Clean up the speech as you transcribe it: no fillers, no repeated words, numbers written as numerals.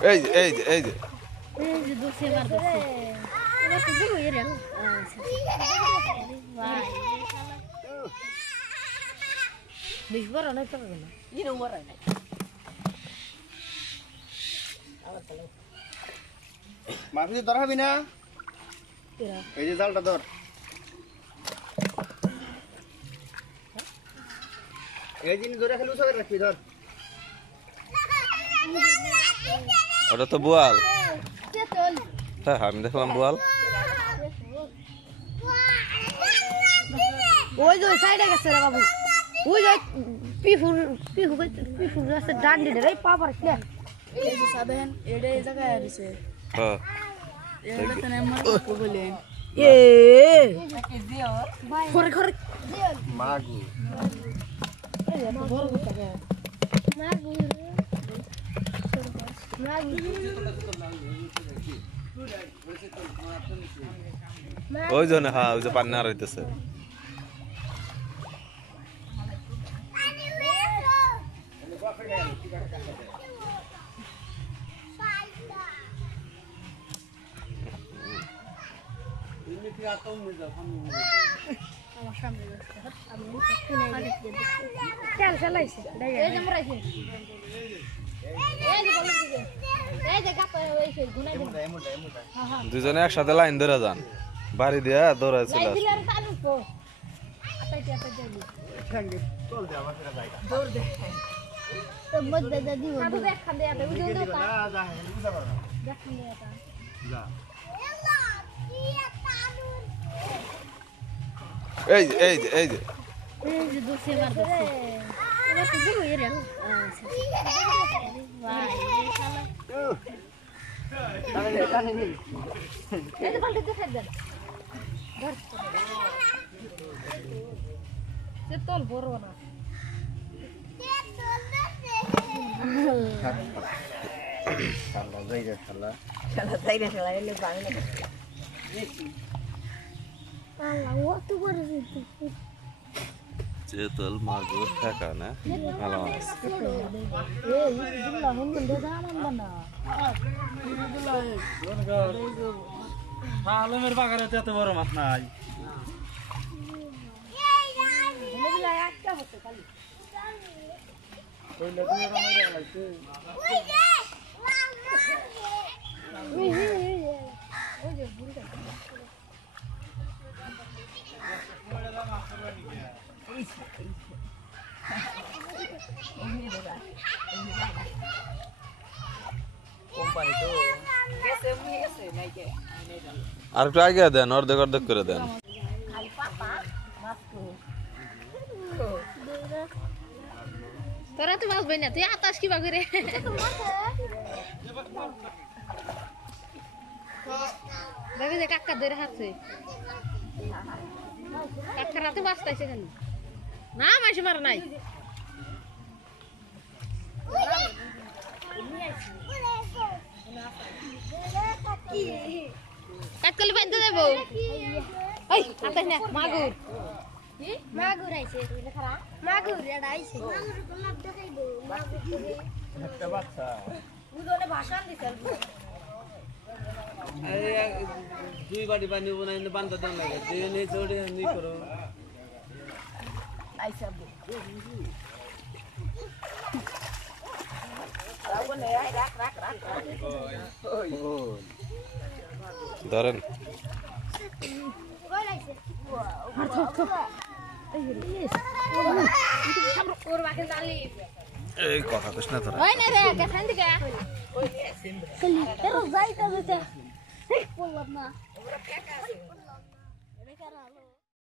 এই যে দোষে মার দোষে এবার তো দেবো এর বেশ বড় নয় তো না এর বড় নাই মাছ ধর হবি না এই যে জালটা ধর এই জিনিস ধরে খালি উঠে রাখবি ধর ওটা তো বোয়াল হ্যাঁ আমি দেখলাম বোয়াল ওই যে সাইডে গেছে রে বাবু ওই যে পিফুর রাস্তা ডান্ডি রে পাবার কি এই যে সাবেন এডে এই জায়গায় আছে হ্যাঁ এডে তো নাম্বার কো বলেন এ করে করে মাগু বড় কথা মাগু ওই জন্য হ্যাঁ ওই যে পানি আর হইতেছে আমার সামনে আমি খেল চালাইছে এই যে মরাইছে দুজনে একসাথে লাইন ধরে যান বাড়ি দিয়া দৌড়ায় চলে আসে এই যে দোষে মার দোষে এবার তো দেবো এর তোল বড় না চেতল মাগুর টাকা না ভালো মাছ আলমের বাগারে এত বড় মাছ নাই আর একটু আগে দেন অর্ধেক অর্ধেক করে দেন তোরা তো মাছ বই না তুই আতাস কি বাগরে দেখে যে কাকা ধরে হাতে কাকার হাতে মাছ পাইছে কেন না মাসি মার নাই কাটকলি বাইন্ধ দেবো ওই আতাস না মাগুর মাগুর আইছে মাগুর এটা আইছে মাগুর গোলাপ দেখাইবো মাগুর একটা বাচ্চা উদনে ভাষণ দিছিল আরে দুই বাড়ি পানি বানাই বান্ধা দেন লাগে দেনে জোড়ে নি করো আইসা ধরেন এই কথা কৃষ্ণ তোরা ওই না রে কেখান দিকে খালি এরো যাইতা যাইতা বললাম না